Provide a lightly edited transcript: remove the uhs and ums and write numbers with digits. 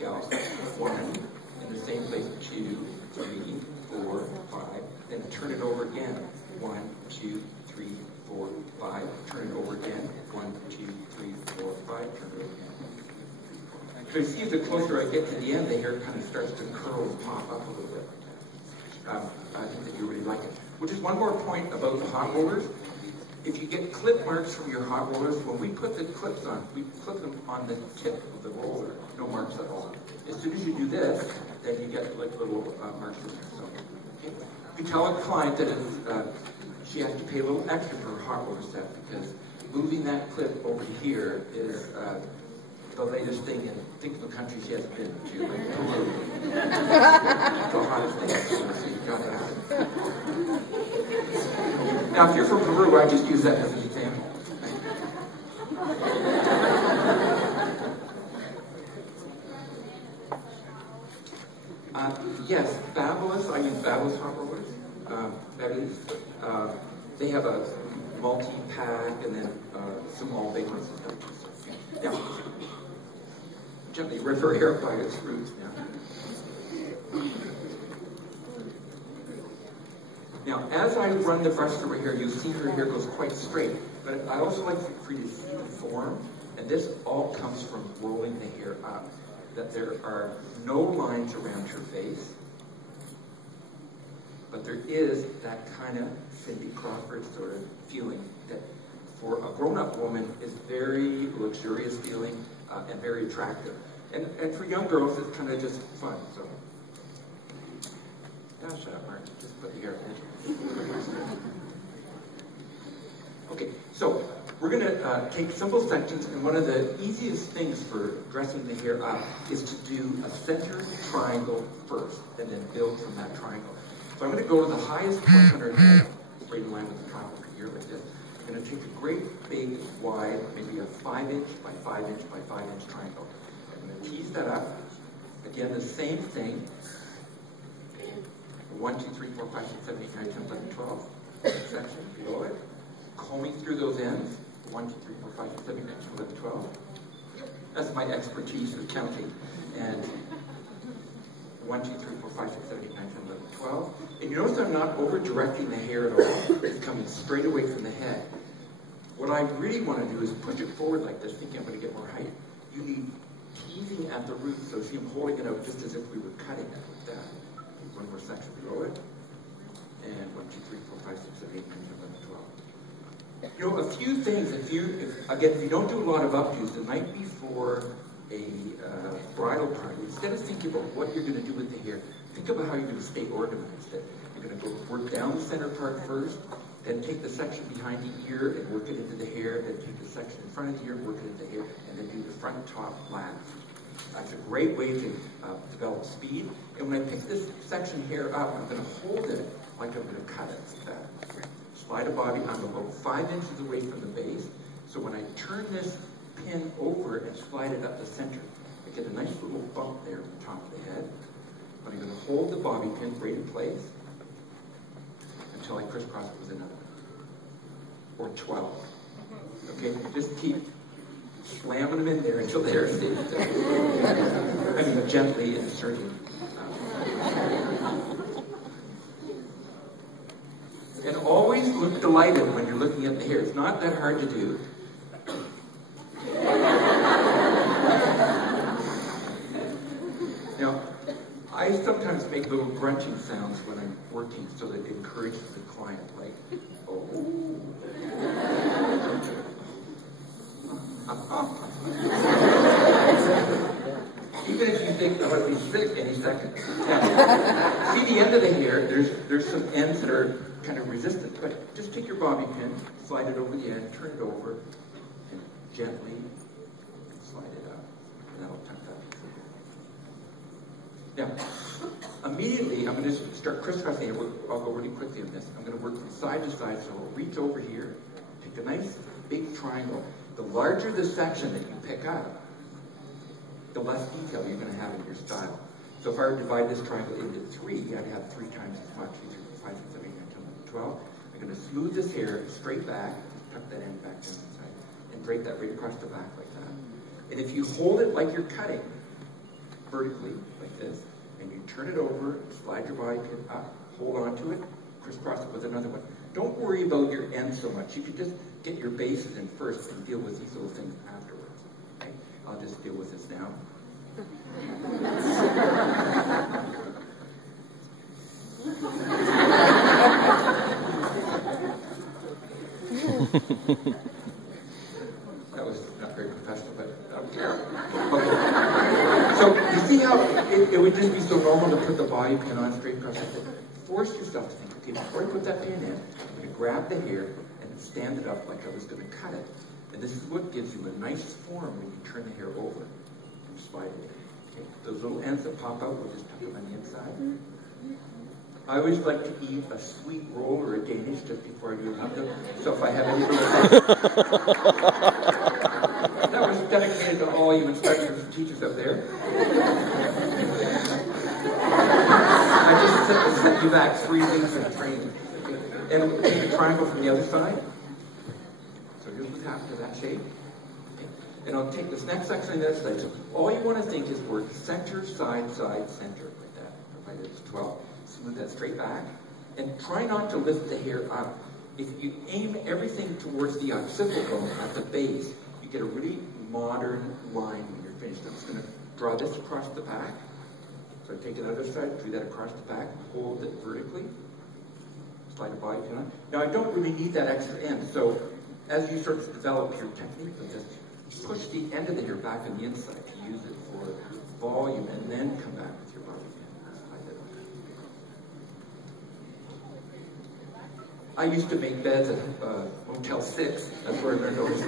Yeah, 1, in the same place, 2, 3, 4, 5, then turn it over again. 1, 2, 3, 4, 5, turn it over again. 1, 2, 3, 4, 5, turn it over again. So you see, the closer I get to the end, the hair kind of starts to curl and pop up a little bit. I think that you really like it. Which is one more point about the hot rollers. If you get clip marks from your hot rollers, when we put the clips on, we clip them on the tip of the roller. No marks at all. As soon as you do this, then you get like little marks in there. So, okay. You tell a client that she has to pay a little extra for her hot roller set because moving that clip over here is the latest thing in think of a country she hasn't been to, like Peru. It's the hottest thing so you got to have it. Now, if you're from Peru, I just use that as an example. Yes, Fabulous. I use Fabulous hot rollers. That is, they have a multi-pack and then some all big ones. Yeah. Gently rip her hair by its roots now. Now, as I run the brush through her hair, you'll see her hair goes quite straight. But I also like for you to see the form, and this all comes from rolling the hair up. That there are no lines around her face, but there is that kind of Cindy Crawford sort of feeling that for a grown-up woman is very luxurious feeling and very attractive. And for young girls, it's kind of just fun. So, yeah, shut up, Mark. Just put the hair in. Okay, so we're going to take simple sections, and one of the easiest things for dressing the hair up is to do a center triangle first, and then build from that triangle. So I'm going to go to the highest point on her head, straight in line with the top of her ear like this. I'm going to take a great big, wide, maybe a 5-inch by 5-inch by 5-inch triangle. I'm going to tease that up. Again, the same thing. 1, 2, 3, 4, 5, 6, 7, 8, 9, 10, 11, 12. Section below it. Combing through those ends. 1, 2, 3, 4, 5, 6, 7, 8, 9, 10, 11, 12. That's my expertise with counting. And 1, 2, 3, 4, 5, 6, 7, 8, 9, 10, 11, 12. And you notice I'm not over-directing the hair at all. It's coming straight away from the head. What I really want to do is push it forward like this, thinking I'm going to get more height. You need teasing at the root, so see I'm holding it out just as if we were cutting it like that. One more section below it. And 1, 2, 3, 4, 5, 6, 7, 8, 9, 10, 11, 12. You know, a few things, if you don't do a lot of updos, the night before a bridal party, instead of thinking about what you're going to do with the hair, think about how you're going to stay organized. That you're going to go work down the center part first, then take the section behind the ear and work it into the hair, then take the section in front of the ear and work it into the hair, and then do the front top last. That's a great way to develop speed. And when I pick this section hair up, I'm going to hold it like I'm going to cut it. Slide a bobby, I'm about 5 inches away from the base. So when I turn this pin over and slide it up the center, I get a nice little bump there at the top of the head. But I'm going to hold the bobby pin right in place until I crisscross it with another. Or 12. Okay, just keep slamming them in there until the hair stays down. I mean, gently inserting. And always look delighted when you're looking at the hair. It's not that hard to do. Now, I sometimes make little grunting sounds when I'm working so that it encourages the client, like, oh. Even if you think, oh, it'll be sick any second. Now, see the end of the hair, there's some ends that are kind of resistant, but just take your bobby pin, slide it over the end, turn it over, and gently slide it up, and that'll tuck that. Now, immediately, I'm going to start crisscrossing. I'll go really quickly on this. I'm going to work from side to side, so I'll reach over here, take a nice big triangle. The larger the section that you pick up, the less detail you're going to have in your style. So if I were to divide this triangle into 3, I'd have 3 times as much. 3, 4, 5, 6, 7, 8, 9, 10, 11, 12. I'm going to smooth this hair straight back, tuck that end back down the side, and break that right across the back like that. And if you hold it like you're cutting, vertically, like this, and you turn it over, slide your body pin up, hold on to it, crisscross it with another one. Don't worry about your end so much. You can just get your bases in first and deal with these little things afterwards. Okay? I'll just deal with this now. That was not very professional, but okay. So you see how it would just be so normal to put the body pin on straight across the head. Force yourself to think, okay, before I put that pin in, I'm going to grab the hair and stand it up like I was going to cut it. And this is what gives you a nice form when you turn the hair over and slide it in. Okay? Those little ends that pop out, we'll just tuck them on the inside. I always like to eat a sweet roll or a Danish just before I do them. So if I have any little that was dedicated to all you instructors and teachers up there. I just set you back 3 weeks in training. And take a triangle from the other side. So here's what's happened to that shape. Okay. And I'll take this next section on the other side. So all you want to think is work center, side, side, center, like that. If I did this 12. Smooth that straight back, and try not to lift the hair up. If you aim everything towards the occipital at the base, you get a really modern line when you're finished. I'm just going to draw this across the back. So I take the other side, do that across the back, hold it vertically, slide a body pin on. Now I don't really need that extra end, so as you start to develop your technique with this, push the end of the hair back on the inside to use it for volume, and then come back with your body pin. I used to make beds at Motel 6. That's where I learned all this.